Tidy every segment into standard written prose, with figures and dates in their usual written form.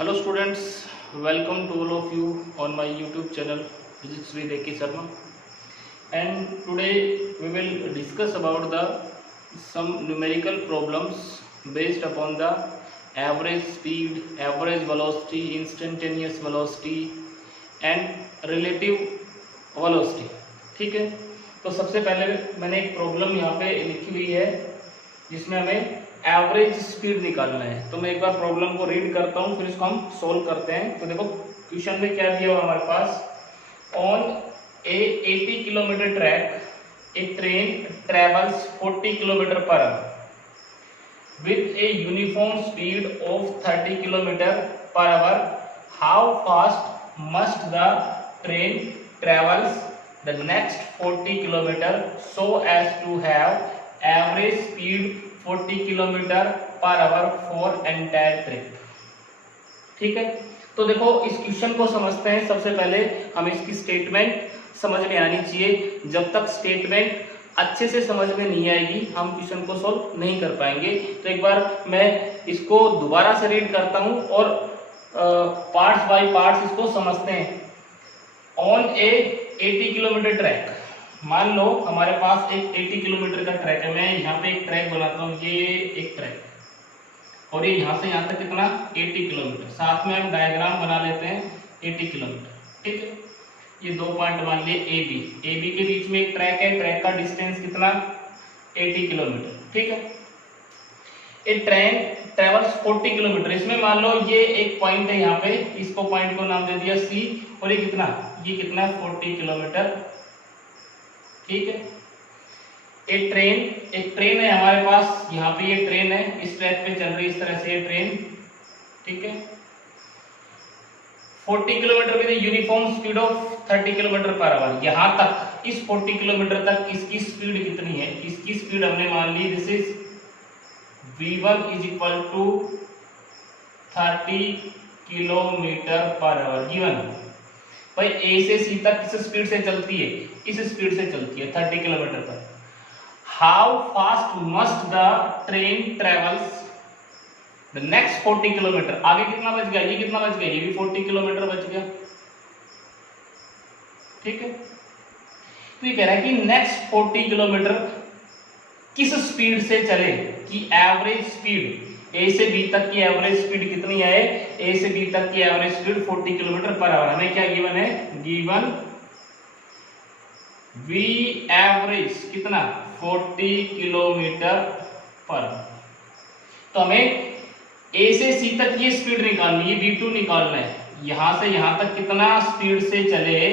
Hello students, welcome to all of you on my YouTube channel. This is Sri Deki Sharma, and today we will discuss about the some numerical problems based upon the average speed, average velocity, instantaneous velocity and relative velocity. ठीक है, तो सबसे पहले मैंने एक problem यहाँ पे लिखी हुई है जिसमें हमें एवरेज स्पीड निकालना है। तो मैं एक बार प्रॉब्लम को रीड करता हूँ, फिर इसको हम सोल्व करते हैं। तो देखो क्वेश्चन में क्या दिया हुआ हमारे पास, on a 80 kilometre track a train travels 40 kilometre per hour with a uniform speed of 30 kilometre per hour, how fast must the train travels the next 40 kilometre so as to have average speed 40 kilometre per hour for entire trip. ठीक है, तो देखो इस question को समझते हैं। सबसे पहले हमें इसकी स्टेटमेंट समझ में आनी चाहिए। जब तक स्टेटमेंट अच्छे से समझ में नहीं आएगी हम क्वेश्चन को सोल्व नहीं कर पाएंगे। तो एक बार मैं इसको दोबारा से रीड करता हूं और पार्ट्स बाय पार्ट्स इसको समझते हैं। ऑन ए 80 किलोमीटर ट्रैक, मान लो हमारे पास एक 80 किलोमीटर का ट्रैक है। मैं यहाँ पे एक ट्रैक बनाता हूँ, ये एक ट्रैक, और ये यहाँ से यहाँ तक कितना 80 किलोमीटर। साथ में हम डायग्राम बना लेते हैं 80 किलोमीटर। ठीक है, ये दो पॉइंट मान लिए ए बी के बीच में एक ट्रैक है। ट्रैक का डिस्टेंस कितना 80 किलोमीटर। ठीक है, ए ट्रेन ट्रेवल्स 40 किलोमीटर। इसमें मान लो ये एक पॉइंट है यहाँ पे, इसको पॉइंट को नाम दे दिया सी, और ये कितना 40 किलोमीटर। ठीक है, एक ट्रेन है हमारे पास, यहाँ पे ये ट्रेन है, इस ट्रैक पे चल रही है, इस तरह से ये ट्रेन। ठीक है, 40 kilometre with uniform speed of 30 kilometre per our. यहाँ तक इस 40 किलोमीटर तक इसकी स्पीड कितनी है? इसकी स्पीड हमने मान ली this is v1 is equal to 30 kilometre per hour. Given भाई ए से सी तक किस स्पीड से चलती है? इस स्पीड से चलती है 30 किलोमीटर पर। How fast must the train travels the next 40 kilometre. आगे कितना बच गया? ये कितना बच गया? ये भी 40 किलोमीटर बच गया। ठीक है, तो ये कह रहा है कि नेक्स्ट 40 किलोमीटर किस स्पीड से चले, कि एवरेज स्पीड ए से बी तक की एवरेज स्पीड कितनी है? ए से बी तक की average speed 40 kilometre per our. हमें क्या गिवन है? गिवन वी एवरेज कितना 40 किलोमीटर पर। तो हमें ए से सी तक ये स्पीड निकालनी है, v2 निकालना है। यहां से यहां तक कितना स्पीड से चले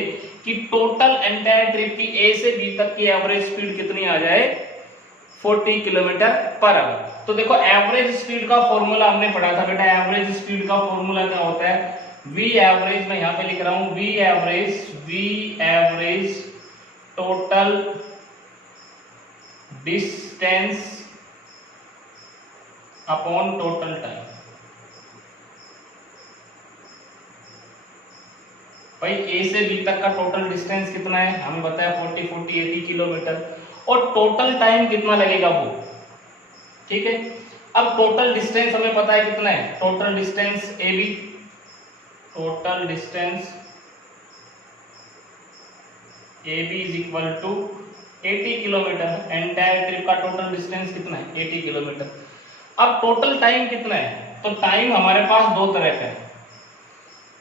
कि टोटल एंटायर ट्रिप की ए से बी तक की एवरेज स्पीड कितनी आ जाए? 40 किलोमीटर पर आवर। तो देखो एवरेज स्पीड का फॉर्मूला हमने पढ़ा था बेटा। एवरेज स्पीड का फॉर्मूला क्या होता है? वी एवरेज, मैं यहां पे लिख रहा हूं V average total distance upon total time. भाई ए से बी तक का टोटल डिस्टेंस कितना है? हमें बताया 40 किलोमीटर, और टोटल टाइम कितना लगेगा वो। ठीक है, अब टोटल डिस्टेंस हमें पता है कितना है? Total distance A B, total distance A B is equal to 80 kilometre. Entire trip का टोटल डिस्टेंस कितना है? 80 किलोमीटर। अब टोटल टाइम कितना है? तो टाइम हमारे पास दो तरह का है,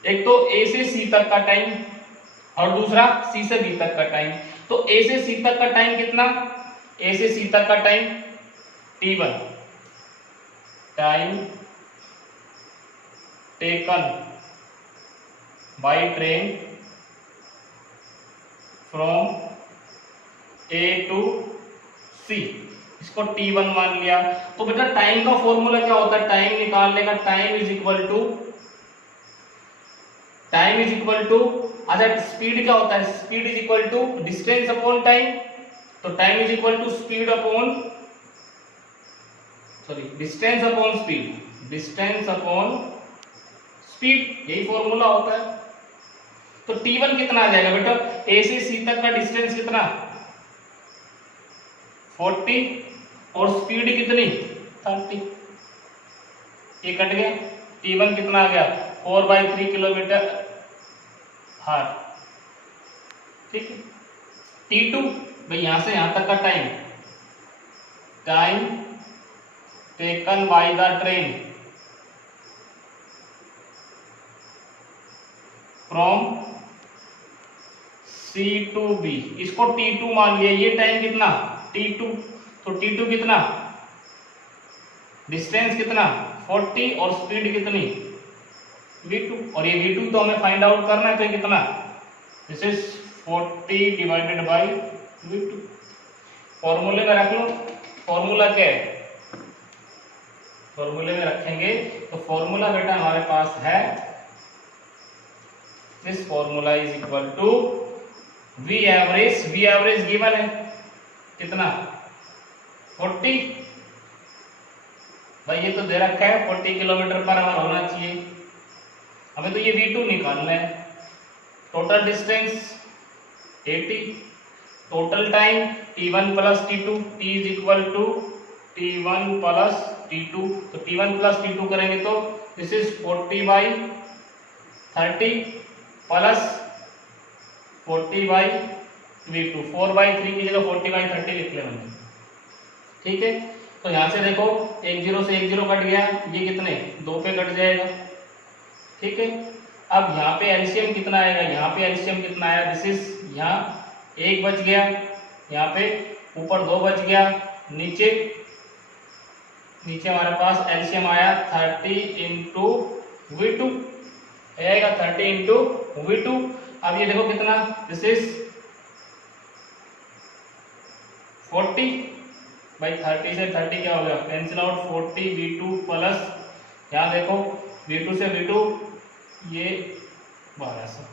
एक तो ए से सी तक का टाइम और दूसरा सी से बी तक का टाइम। तो ए से सी तक का टाइम कितना? ए से सी तक का time t1, time taken by train from A to C, इसको t1 मान लिया। तो बेटा टाइम का फॉर्मूला क्या होता है? टाइम निकालने का टाइम इज इक्वल टू अच्छा स्पीड क्या होता है? Speed is equal to distance upon time. तो time is equal to speed upon distance upon speed, यही फॉर्मूला होता है। तो t1 कितना आ जाएगा बेटा? ए से सी तक का डिस्टेंस कितना 40 और स्पीड कितनी 30। ये कट गया, t1 कितना आ गया 4/3 किलोमीटर हार। ठीक है। T2 भाई यहां से यहां तक का time taken by the train from C to B, इसको T2 मान लिया। ये टाइम कितना T2, तो T2 कितना, डिस्टेंस कितना 40 और स्पीड कितनी V2, और ये V2 तो हमें फाइंड आउट करना है, तो कितना, this is 40 divided by V2। फॉर्मूले में रख लो, फॉर्मूला क्या है, फॉर्मूले में रखेंगे तो फॉर्मूला बेटा हमारे पास है, this formula is equal to V average given है कितना 40, भाई ये तो दे रखा है 40 किलोमीटर पर आवर होना चाहिए, हमें तो ये V2 निकालना है। Total distance 80, total time T1 plus T2, T is equal to T1 plus T2, तो T1 प्लस T2 करेंगे तो दिस इज 40/30 प्लस 40/V2, 4/3 की जगह 40/30 लिख ले मैंने। ठीक है, तो यहां से देखो 1 0 से 1 0 कट गया, ये कितने 2 पे कट जाएगा। ठीक है, अब यहाँ पे एलसीएम कितना आएगा, यहाँ पे एलसीएम कितना आया, दिस इज यहाँ 1 बच गया, यहाँ पे ऊपर 2 बच गया, नीचे हमारे पास एलसीएम आया 30 इंटू V2 आएगा, 30 इंटू V2। अब ये देखो कितना, दिस इज 40/30 से 30 क्या हो गया, कैंसिल आउट 40 V2 प्लस यहाँ देखो V2 से V2 ये 1200,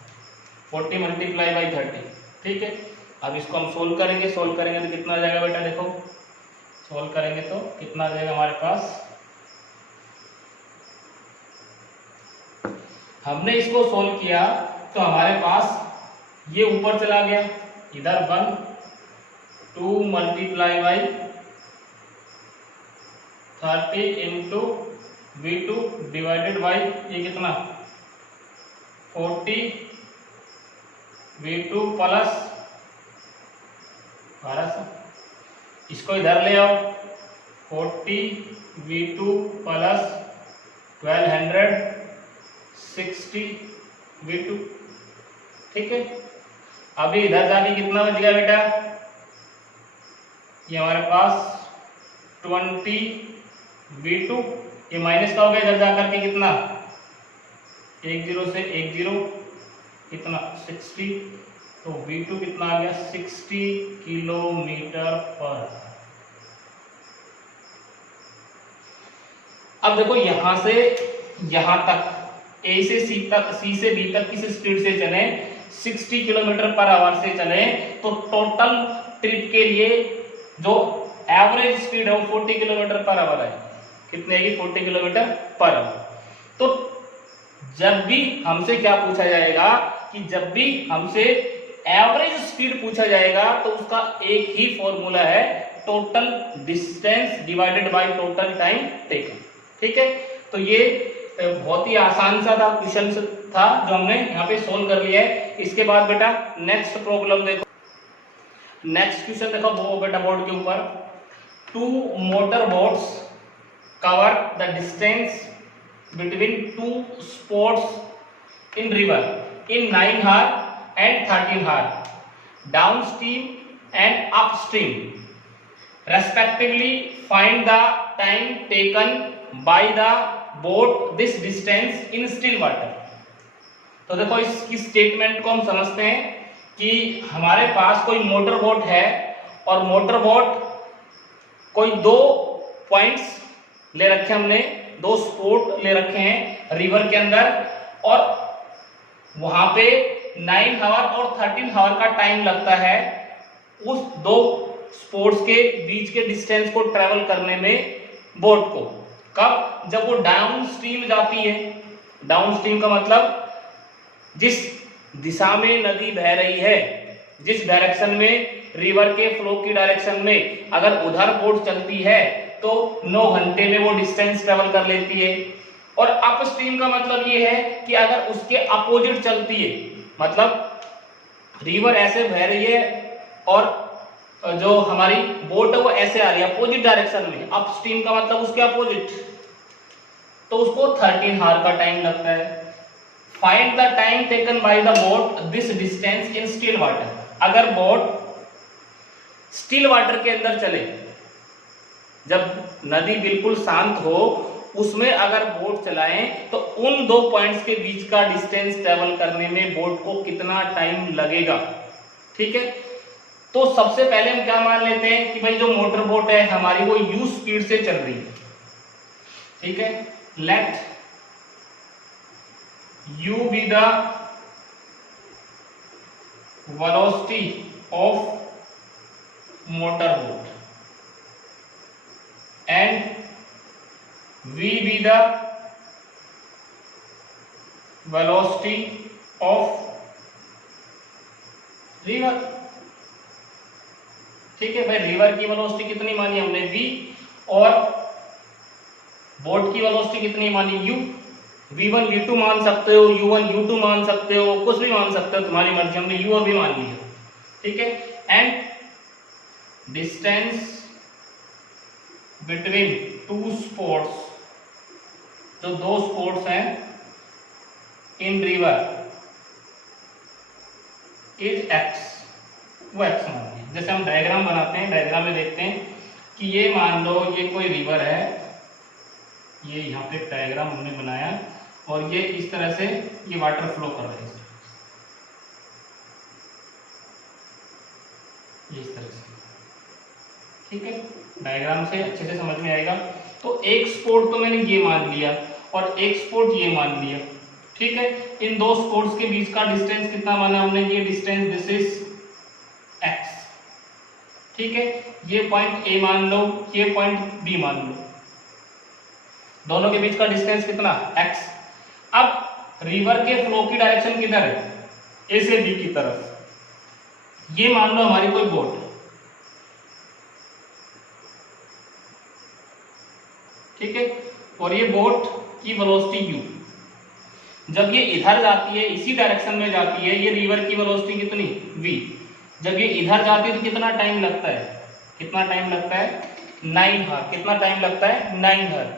40 मल्टीप्लाई बाई 30। ठीक है, अब इसको हम सोल्व करेंगे तो कितना आ जाएगा बेटा, देखो सोल्व करेंगे तो कितना आ जाएगा हमारे पास, हमने इसको सोल्व किया तो हमारे पास ये ऊपर चला गया, इधर 1 2 multiply by 30 into V2 divided by ये कितना 40 V2 प्लस 1200, इसको इधर ले आओ 40 V2 प्लस 1260 V2। ठीक है, अभी इधर जाके कितना बच गया बेटा, ये हमारे पास 20 V2, ये माइनस का हो गया इधर जाकर के कितना 1 0 से 1 0 कितना 60, तो V2 कितना आ गया 60 किलोमीटर पर। अब देखो यहां से यहां तक A से C तक, C से B तक किस स्पीड से चले, 60 किलोमीटर पर आवर से चले, तो टोटल ट्रिप के लिए जो एवरेज स्पीड है वो 40 किलोमीटर पर आवर है, कितने की 40 किलोमीटर पर आवर। तो जब भी हमसे क्या पूछा जाएगा कि जब भी हमसे एवरेज स्पीड पूछा जाएगा तो उसका एक ही फॉर्मूला है, total distance divided by total time taken. ठीक है, तो ये बहुत ही आसान सा था, क्वेश्चन था जो हमने यहाँ पे सोल्व कर लिया है। इसके बाद बेटा नेक्स्ट प्रॉब्लम देखो, नेक्स्ट क्वेश्चन देखो वो बेटा बोर्ड के ऊपर, 2 motor boats cover the distance between 2 spots in river in 9 hours and 13 hours, downstream and upstream respectively. Find the time taken by the boat this distance in still water। तो देखो इसकी statement को हम समझते हैं कि हमारे पास कोई मोटर बोट है और मोटर बोट कोई 2 पॉइंट्स ले रखे, हमने 2 स्पॉट ले रखे हैं रिवर के अंदर, और वहां पे 9 hours और 13 hours का टाइम लगता है उस 2 स्पॉट्स के बीच के डिस्टेंस को ट्रेवल करने में बोट को। कब, जब वो डाउन स्ट्रीम जाती है, डाउन स्ट्रीम का मतलब जिस दिशा में नदी बह रही है, जिस डायरेक्शन में रिवर के फ्लो की डायरेक्शन में अगर उधर बोट चलती है तो 9 घंटे में वो डिस्टेंस ट्रेवल कर लेती है। और अपस्ट्रीम का मतलब ये है कि अगर उसके अपोजिट चलती है, मतलब रिवर ऐसे बह रही है और जो हमारी बोट है वो ऐसे आ रही है अपोजिट डायरेक्शन में, अपस्ट्रीम का मतलब उसके अपोजिट, तो उसको 13 हावर का टाइम लगता है। Find the time taken by the boat this distance in still water. अगर बोट स्टिल वाटर के अंदर चले, जब नदी बिल्कुल शांत हो उसमें अगर बोट चलाएं तो उन दो पॉइंट्स के बीच का डिस्टेंस ट्रेवल करने में बोट को कितना टाइम लगेगा। ठीक है, तो सबसे पहले हम क्या मान लेते हैं कि भाई जो मोटर बोट है हमारी वो u स्पीड से चल रही है। ठीक है, let u be the velocity of motor boat and v be the velocity of river। ठीक है भाई, रिवर की वेलोसिटी कितनी मानी हमने v, और बोट की वेलोसिटी कितनी मानी u। v1 v2 मान सकते हो, u1 u2 मान सकते हो, कुछ भी मान सकते हो, तुम्हारी मर्जी, हमने u और v मान लिया। ठीक है, and distance between two spots, जो दो स्पॉट्स हैं इन रिवर इज x, वो x मान लिया। जैसे हम डायग्राम बनाते हैं, डायग्राम में देखते हैं कि ये मान लो ये कोई रिवर है, ये यहाँ पे डायग्राम हमने बनाया और ये इस तरह से ये वाटर फ्लो कर रहा है, इस तरह से। ठीक है, डायग्राम से अच्छे से समझ में आएगा। तो एक स्पॉट तो मैंने ये मान लिया और एक स्पॉट ये मान लिया। ठीक है, इन दो स्पॉट्स के बीच का डिस्टेंस कितना माना हमने, ये डिस्टेंस दिस इज x। ठीक है, ये पॉइंट A मान लो, ये पॉइंट B मान लो, दोनों के बीच का डिस्टेंस कितना x। अब रिवर के फ्लो की डायरेक्शन किधर है, A से B की तरफ। ये मान लो हमारी कोई बोट, ठीक है, और ये बोट की वेलोसिटी u। जब ये इधर जाती है, इसी डायरेक्शन में जाती है, ये रिवर की वेलोसिटी कितनी v। जब ये इधर जाती है तो कितना टाइम लगता है, कितना टाइम लगता है 9 हावर। कितना टाइम लगता है 9 हावर।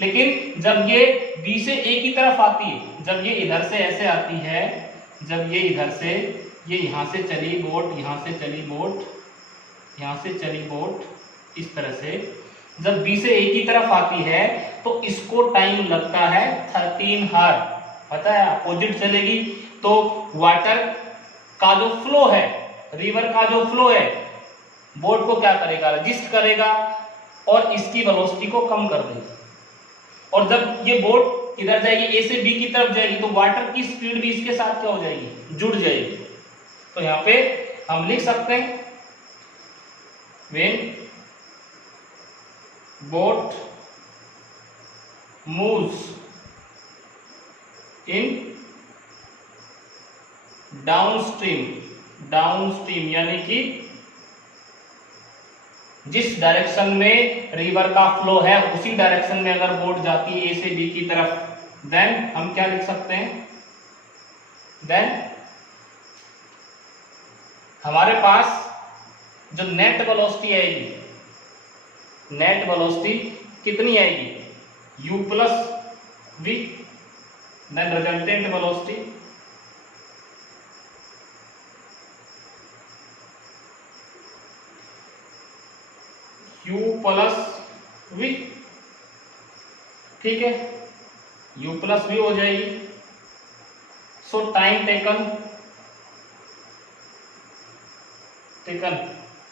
लेकिन जब ये b से a की तरफ आती है, जब ये इधर से ऐसे आती है, जब ये इधर से, ये यहां से चली बोट, यहां से चली बोट, यहां से चली बोट, इस तरह से जब B से A की तरफ आती है तो इसको टाइम लगता है 13 हावर। पता है, अपोजिट चलेगी तो वाटर का जो फ्लो है, रिवर का जो फ्लो है, बोट को क्या करेगा, रजिस्ट करेगा और इसकी वेलोसिटी को कम कर देगा। और जब ये बोट इधर जाएगी, A से B की तरफ जाएगी, तो वाटर की स्पीड भी इसके साथ क्या हो जाएगी, जुड़ जाएगी। तो यहाँ पे हम लिख सकते हैं when boat moves in downstream, downstream यानी कि जिस डायरेक्शन में रिवर का फ्लो है उसी डायरेक्शन में अगर बोट जाती है A से B की तरफ, देन हम क्या लिख सकते हैं, देन हमारे पास जो नेट वेलोसिटी आएगी, नेट वेलोसिटी कितनी आएगी u plus v, then resultant velocity u plus v। ठीक है, u प्लस v हो जाएगी। सो टाइम टेकन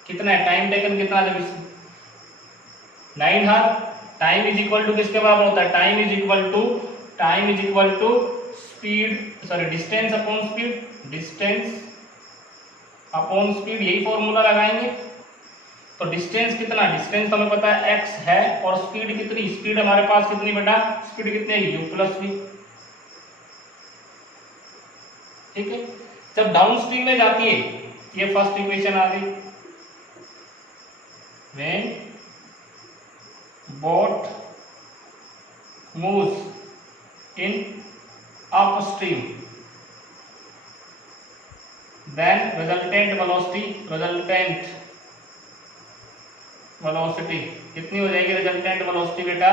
कितना है, टाइम टेकन कितना, जब 9 hour. Time is equal to किसके बराबर होता है, time is equal to speed, sorry distance upon speed, distance upon speed, यही फॉर्मूला लगाएंगे। तो डिस्टेंस कितना, डिस्टेंस हमें पता है x है, और स्पीड कितनी, स्पीड हमारे पास कितनी बेटा, स्पीड कितनी है u प्लस v। ठीक है, जब डाउन स्ट्रीम में जाती है, ये फर्स्ट इक्वेशन आ गई, when boat moves in upstream, then resultant velocity कितनी हो जाएगी? रिजल्टेंट वेलोसिटी बेटा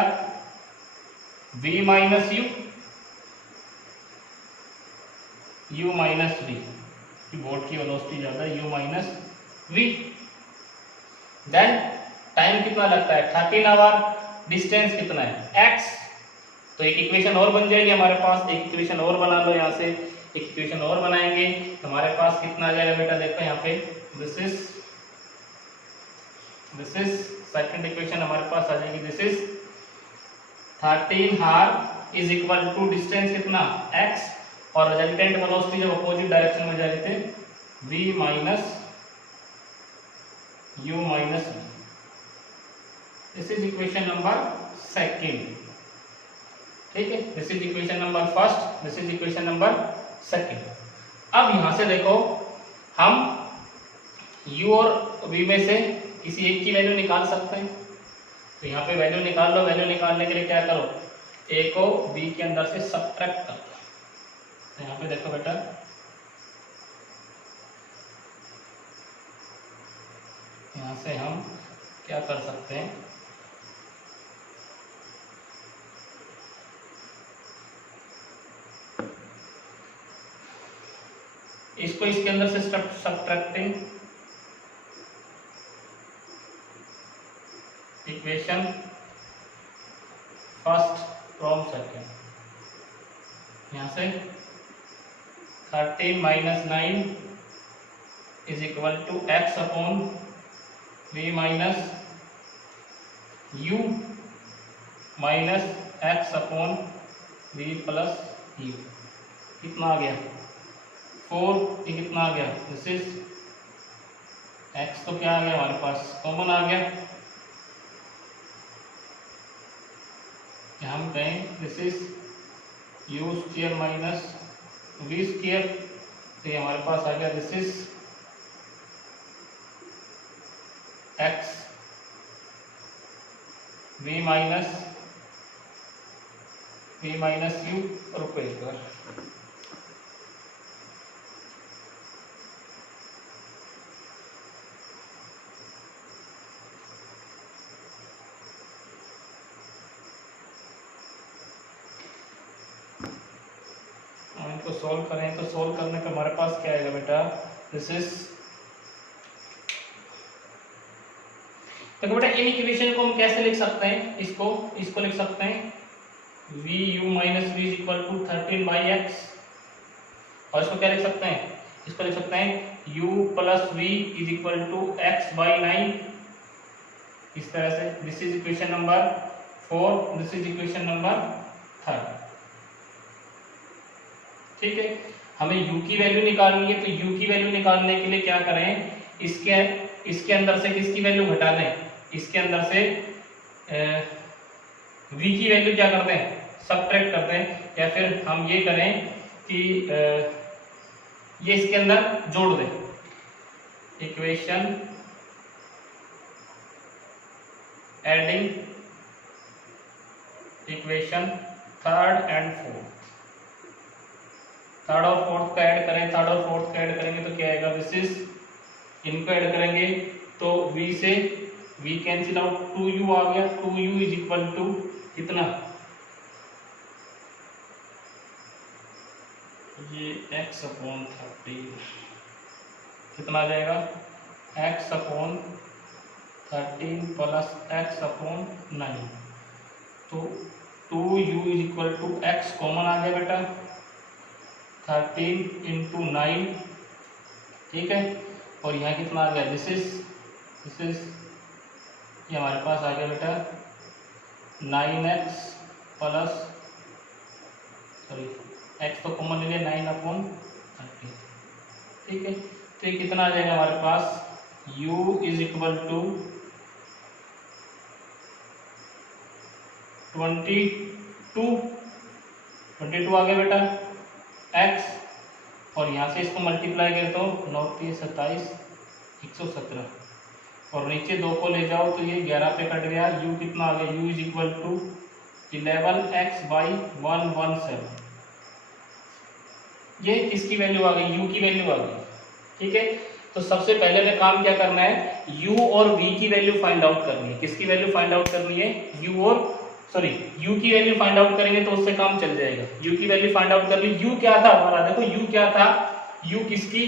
v minus u minus v, boat की वेलोसिटी ज्यादा है, u minus v। Then time कितना लगता है? 13 आवर। डिस्टेंस कितना है? x। तो एक इक्वेशन और बन जाएगी हमारे पास, एक इक्वेशन और बना लो, यहाँ से एक इक्वेशन और बनाएंगे, हमारे पास कितना आ जाएगा बेटा? देखो यहाँ पे दिस इज सेकंड इक्वेशन हमारे पास आ जाएगी। This is 13 hour is equal to distance कितना? x, और रिजल्टेंट वेलोसिटी जब अपोजिट डायरेक्शन में जा रही थे v minus u minus v। This is equation number second. ठीक है, this is equation number first, this is equation number second. अब यहां से देखो हम u और v में से किसी एक की वैल्यू निकाल सकते हैं। तो यहाँ पे वैल्यू निकाल लो। वैल्यू निकालने के लिए क्या करो? a को b के अंदर से सब्ट्रैक्ट कर दो। तो यहाँ पे देखो बेटा, यहाँ से हम क्या कर सकते हैं? इसको इसके अंदर से subtracting equation first from second, यहाँ से 13 minus 9 is equal to x upon v minus u minus x upon v plus u। कितना आ गया? 4। ये कितना आ गया? दिस इज x, तो क्या आ गया हमारे पास? कॉमन आ गया। हम कहें this is u square minus v square, तो ये हमारे पास आ गया this is x v minus u रुपये पर। इनको सॉल्व करें तो सॉल्व करने पे हमारे पास क्या आएगा बेटा? दिस इज, देखो बेटा इन इक्वेशन को हम कैसे लिख सकते हैं? इसको लिख सकते हैं v u minus v is equal to 13 by x, और इसको क्या लिख सकते हैं? इसको लिख सकते हैं u plus v is equal to x by 9, इस तरह से। This is equation number 4, this is equation number 3। ठीक है, हमें u की वैल्यू निकालनी है, तो u की वैल्यू निकालने के लिए क्या करें? इसके अंदर से किसकी वैल्यू घटा दें? इसके अंदर से v की वैल्यू क्या करते हैं? सब्ट्रैक्ट करते हैं, या फिर हम ये करें कि ये इसके अंदर जोड़ दें। Equation adding equation third and fourth, third और फोर्थ का ऐड करें। थर्ड और फोर्थ का ऐड करेंगे तो क्या आएगा? दिस इज, इनको ऐड करेंगे तो v से v कैंसिल आउट, 2u आ गया। 2u इज इक्वल टू कितना? ये x अपॉन 13, कितना आ जाएगा? x upon 13 plus x upon 9, तो 2u is equal to x common आ गया बेटा, 13 इंटू 9। ठीक है, और यहाँ कितना आ गया? दिस इज ये हमारे पास आ गया बेटा 9x प्लस, सॉरी x तो कॉमन ले लिया, 9 अपॉन 13। ठीक है, तो ये कितना आ जाएगा हमारे पास? u इज इक्वल टू 22 आ गया बेटा x, और यहाँ से इसको मल्टीप्लाई करें तो 9 3 27 117, और नीचे 2 को ले जाओ तो ये 11 पे कट गया। u कितना आ गया? u is equal to 11x/117। ये किसकी वैल्यू आ गई, u की वैल्यू आ गई। ठीक है, तो सबसे पहले में काम क्या करना है, u और v की वैल्यू फाइंड आउट करनी है। किसकी वैल्यू फाइंड आउट करनी है, u की वैल्यू फाइंड आउट करेंगे तो उससे काम चल जाएगा। u की वैल्यू फाइंड आउट कर ली। u क्या था हमारा, देखो u क्या था, u किसकी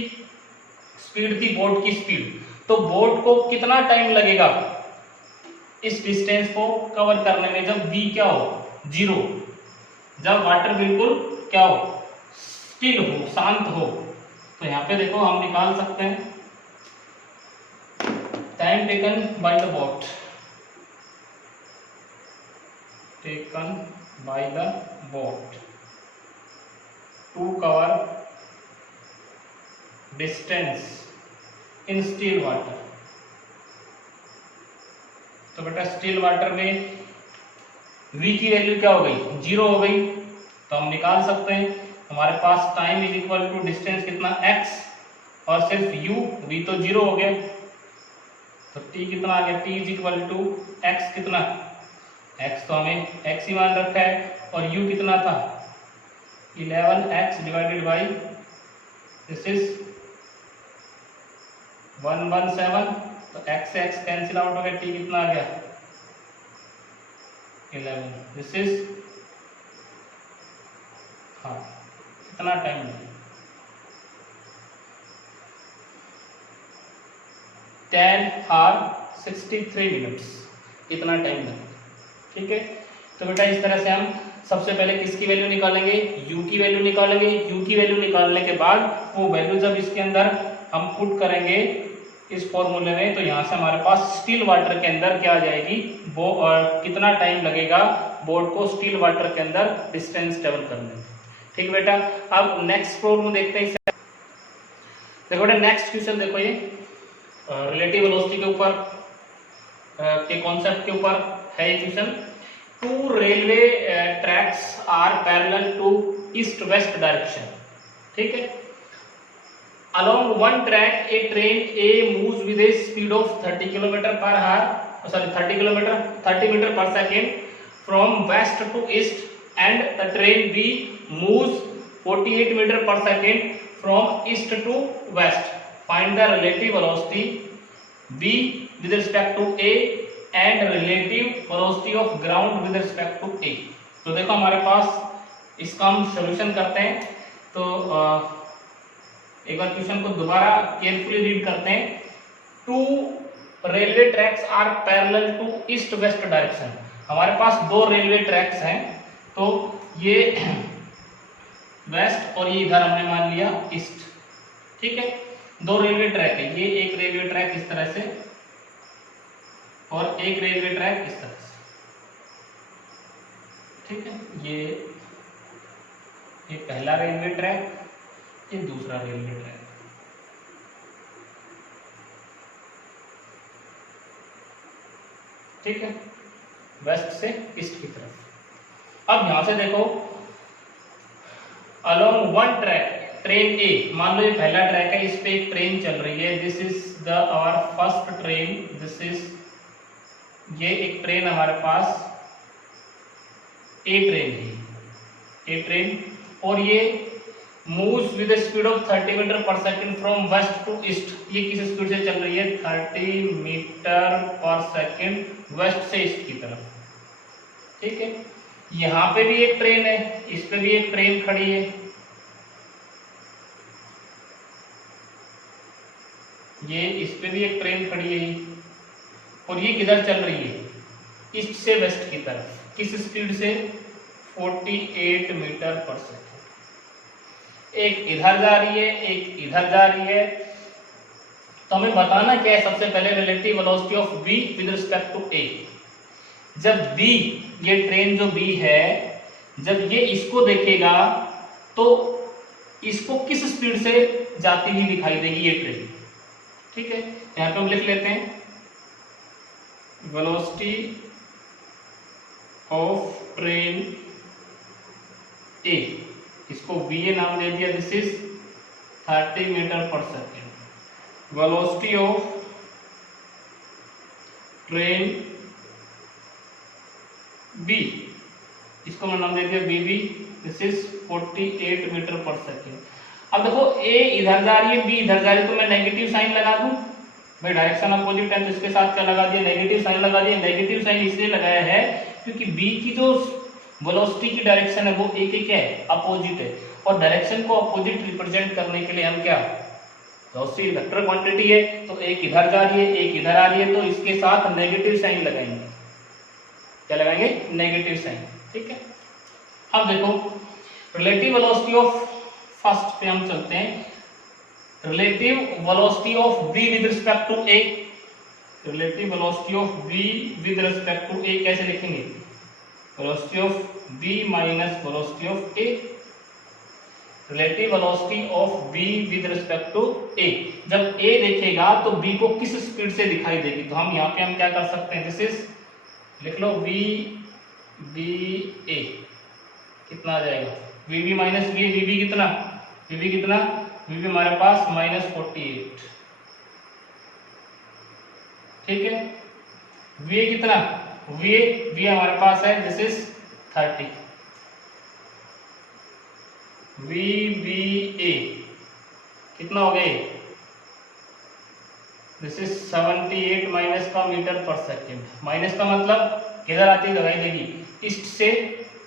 स्पीड थी, बोट की स्पीड। तो बोट को कितना टाइम लगेगा इस डिस्टेंस को कवर करने में, जब v क्या हो, 0, जब वाटर बिल्कुल क्या हो, स्टिल हो, शांत हो। तो यहाँ पे देखो हम निकाल सकते हैं time taken by the boat, taken by the boat to cover distance in still water. तो बेटा स्टिल वाटर में v की वैल्यू क्या हो गई, 0 हो गई। तो हम निकाल सकते हैं, हमारे पास time is equal to distance कितना x और सिर्फ u, v तो 0 हो गया। तो t कितना आ गया, t is equal to x कितना, x तो हमें x ही मान रखा है, और u कितना था 11x divided by this is 117। तो x से x कैंसिल आउट हो गया, t कितना आ गया 11। दिस इज हाँ कितना टाइम है, 10:63 मिनट्स, इतना टाइम लगा। ठीक है, तो बेटा इस तरह से हम सबसे पहले किसकी वैल्यू निकालेंगे, u की वैल्यू निकालेंगे। u की वैल्यू निकालने के बाद वो वैल्यू जब इसके अंदर हम पुट करेंगे इस फॉर्मूले में, तो यहाँ से हमारे पास स्टिल वाटर के अंदर क्या आ जाएगी, वो कितना टाइम लगेगा बोट को स्टिल वाटर के अंदर डिस्टेंस ट्रेवल करने में। ठीक बेटा, अब नेक्स्ट प्रॉब्लम देखते हैं। देखो बेटा नेक्स्ट क्वेश्चन देखो, ये रिलेटिव वेलोसिटी के ऊपर के कॉन्सेप्ट के ऊपर है ये question. Two railway tracks are parallel to east west direction. ठीक है, along one track a train A moves with a speed of 30 km per hour, 30 meter per second from west to east, and the train B moves 48 meter per second from east to west. Find the relative velocity B with respect to A and relative velocity of ground with respect to A. तो देखो हमारे पास इसका हम solution करते हैं। तो एक बार question को दोबारा केयरफुली रीड करते हैं। Two railway tracks are parallel to east west direction. हमारे पास दो रेलवे ट्रैक्स हैं, तो ये वेस्ट और ये इधर हमने मान लिया ईस्ट। ठीक है, दो रेलवे ट्रैक है, ये एक रेलवे ट्रैक इस तरह से और एक रेलवे ट्रैक इस तरह से। ठीक है, ये पहला रेलवे ट्रैक, ये दूसरा रेलवे ट्रैक। ठीक है, वेस्ट से ईस्ट की तरफ। अब यहां से देखो अलोंग वन ट्रैक ट्रेन ए, मान लो ये पहला ट्रैक है, इस पे एक ट्रेन चल रही है। This is the our first train, this is ये एक ट्रेन हमारे पास ए ट्रेन है, ए ट्रेन, और ये moves with a speed of 30 metre पर second from west to east. ये किस स्पीड से चल रही है, 30 मीटर पर सेकंड वेस्ट से ईस्ट की तरफ। ठीक है, यहाँ पे भी एक ट्रेन है, इस पे भी एक ट्रेन खड़ी है, ये इस पे भी एक ट्रेन खड़ी है, और ये किधर चल रही है, ईस्ट से वेस्ट की तरफ। किस स्पीड से, 48 मीटर पर सेकंड। एक इधर जा रही है, एक इधर जा रही है। तो हमें बताना क्या है, सबसे पहले relative velocity of B with respect to A। जब B, ये ट्रेन जो B है, जब ये इसको देखेगा तो इसको किस स्पीड से जाती हुई दिखाई देगी ये ट्रेन। ठीक है, यहां पे हम लिख लेते हैं वेलोसिटी ऑफ ट्रेन A, इसको VA नाम दे दिया। दिस इज 30 मीटर पर second. Velocity of train B इसको मैं नाम दे दिया BB, दिस इज 48 मीटर पर सेकेंड। अब देखो A इधर जा रही है, B इधर जा रही है, तो मैं नेगेटिव साइन लगा दूं भाई, डायरेक्शन अपोजिट है तो इसके साथ क्या लगा दिया, नेगेटिव साइन लगा दिया। नेगेटिव साइन इसलिए लगाया है क्योंकि B की जो वेलोसिटी की डायरेक्शन है वो A के क्या है, अपोजिट है, और डायरेक्शन को अपोजिट रिप्रेजेंट करने के लिए हम क्या, वेलोसिटी वेक्टर क्वांटिटी है तो एक इधर जा रही है एक इधर आ रही है, तो इसके साथ नेगेटिव साइन लगाएंगे। क्या लगाएंगे, नेगेटिव साइन। ठीक है, अब देखो रिलेटिव वेलोसिटी ऑफ, फर्स्ट पे हम चलते हैं, relative velocity of B with respect to A। Relative velocity of B with respect to A कैसे लिखेंगे, velocity of B minus velocity of A। Relative velocity of B with respect to A, जब A देखेगा तो B को किस speed से दिखाई देगी, तो हम यहाँ पे हम क्या कर सकते हैं, दिस इज, लिख लो VBA, कितना आ जाएगा, VB माइनस VA, VB कितना, VB कितना, VB हमारे पास -48। ठीक है, VA कितना, VA हमारे पास है, दिस इज 30। VBA कितना हो गए, दिस इज 78 माइनस का मीटर पर सेकेंड। माइनस का मतलब किधर आती है, दिखाई देगी ईस्ट से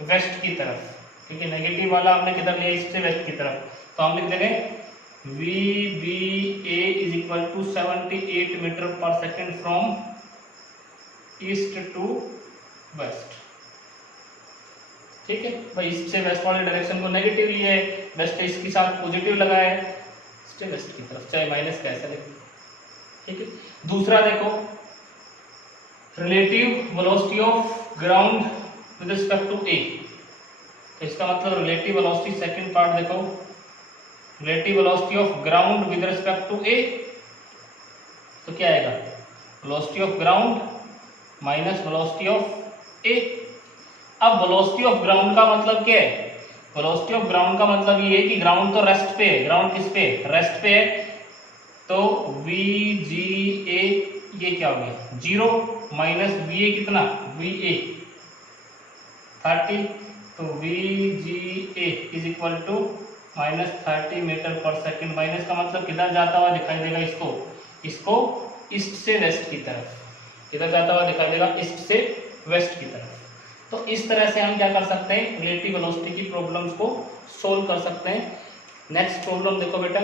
वेस्ट की तरफ, क्योंकि नेगेटिव वाला हमने किधर लिया, ईस्ट से वेस्ट की तरफ, तो हम लिख देंगे VBA is equal to 78 metre पर second from east to west. ठीक है भाई, ईस्ट से वेस्ट वाले डायरेक्शन को नेगेटिव लिया है, वेस्ट से इसके साथ पॉजिटिव लगाया है, ईस्ट से वेस्ट की तरफ, चाहे माइनस कैसा लिखे। ठीक है, दूसरा देखो, relative velocity of ground with respect to A, तो इसका मतलब रिलेटिव वेलोसिटी, सेकंड पार्ट देखो, relative velocity of ground with respect to A, तो क्या आएगा, velocity of ground minus velocity of A। अब वेलोसिटी ऑफ ग्राउंड का मतलब क्या है, वेलोसिटी ऑफ ग्राउंड का मतलब ये है कि ग्राउंड तो रेस्ट पे है, ग्राउंड किस पे, रेस्ट पे है, तो VGA ये क्या हो गया 0 माइनस VA कितना, VA 30, तो VGA is equal to -30 metre पर सेकेंड। माइनस का मतलब किधर जाता हुआ दिखाई देगा, इसको ईस्ट से वेस्ट की तरफ, किधर जाता हुआ दिखाई देगा, ईस्ट से वेस्ट की तरफ। तो इस तरह से हम क्या कर सकते हैं, रिलेटिव वेलोसिटी की प्रॉब्लम्स को सोल्व कर सकते हैं। नेक्स्ट प्रॉब्लम देखो बेटा,